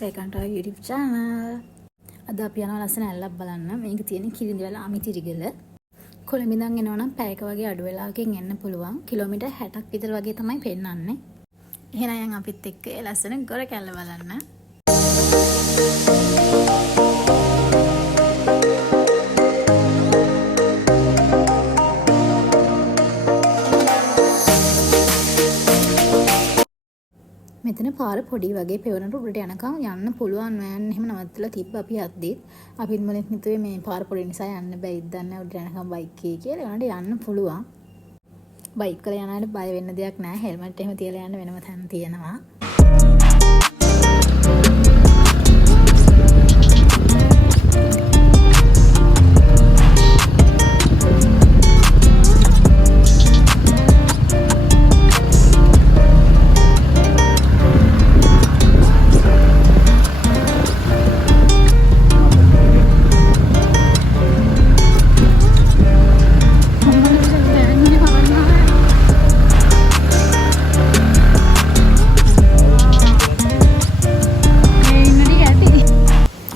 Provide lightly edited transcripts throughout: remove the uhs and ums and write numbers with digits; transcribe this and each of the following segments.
welcome to our YouTube channel. අද අපි යනවා ලස්සන ඇල්ලක් බලන්න. මේක තියෙන්නේ කිරිඳිවැල අමිතිරිගල. කොළඹ ඉඳන් එනවා නම් පැයක වගේ අඩු වෙලාවකින් එන්න පුළුවන්. කිලෝමීටර් 60ක් විතර වගේ තමයි පෙන්නන්නේ. එහෙනම් අපිත් එක්ක ඒ ලස්සන ගොර කැල්ල බලන්න. මෙතන පාර පොඩි වගේ පෙවනට උඩට යනකම් යන්න පුළුවන් වෑන් එහෙම නවත්තලා තිබ්බ අපි යද්දිත් අපිත් මොලෙත් හිතුවේ මේ පාර පොඩි නිසා යන්න බෑ ඉද්දන්න උඩට යනකම් බයික් එකේ කියලා ඒකට යන්න පුළුවන් බයික් වල යන අයට බය වෙන්න දෙයක් නැහැ හෙල්මට් එහෙම තියලා යන්න වෙනම තැන තියෙනවා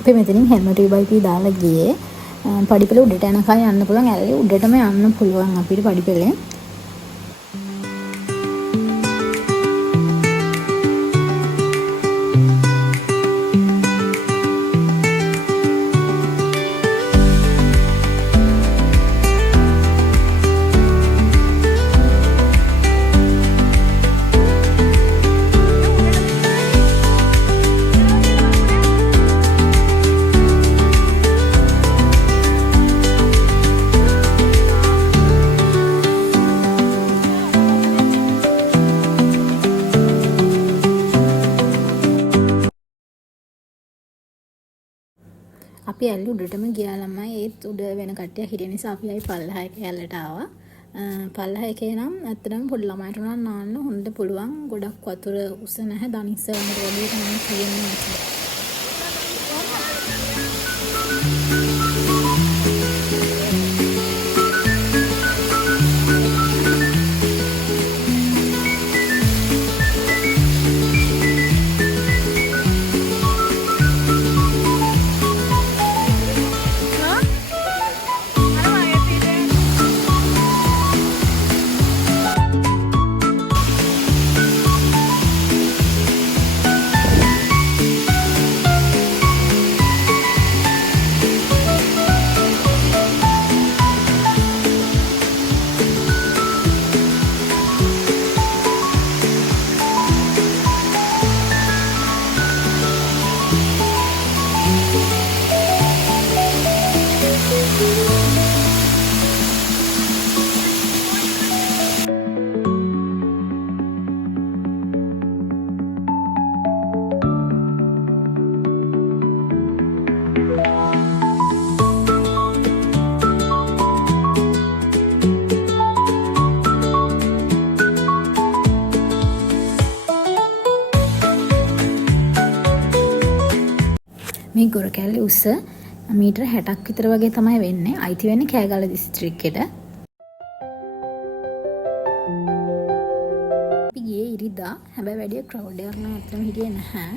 අපි මෙතනින් හෙල්මට් බයික් එක දාලා ගියේ පඩිපෙළ උඩට යනකම් යන්න පුළුවන් ඇල්ලේ උඩටම යන්න පුළුවන් අපිට පඩිපෙළෙන් අපි ඇල්ල උඩටම ගියා ළමයි ඒත් උඩ වෙන කට්ටියක් හිටිය නිසා අපි ආයි පල්ලෙහා එක ඇල්ලට ආවා. පල්ලෙහා එකේ නම් ඇත්තටම පොඩි ළමයිට උනන් නාන්න හොඳට පුළුවන්. ගොඩක් වතුර උස නැහැ. දනිස්ස වුණට වගේ තමයි තියෙන්නේ. මේ ගොර කැල්ලේ උස මීටර 60ක් විතර වගේ තමයි වෙන්නේ. අයිති වෙන්නේ කෑගල්ල දිස්ත්‍රික්කෙට. අපි ගියේ ඉරිදා. හැබැයි වැඩි ක්‍රවුඩ් එකක් නම් අතන හිටියේ නැහැ.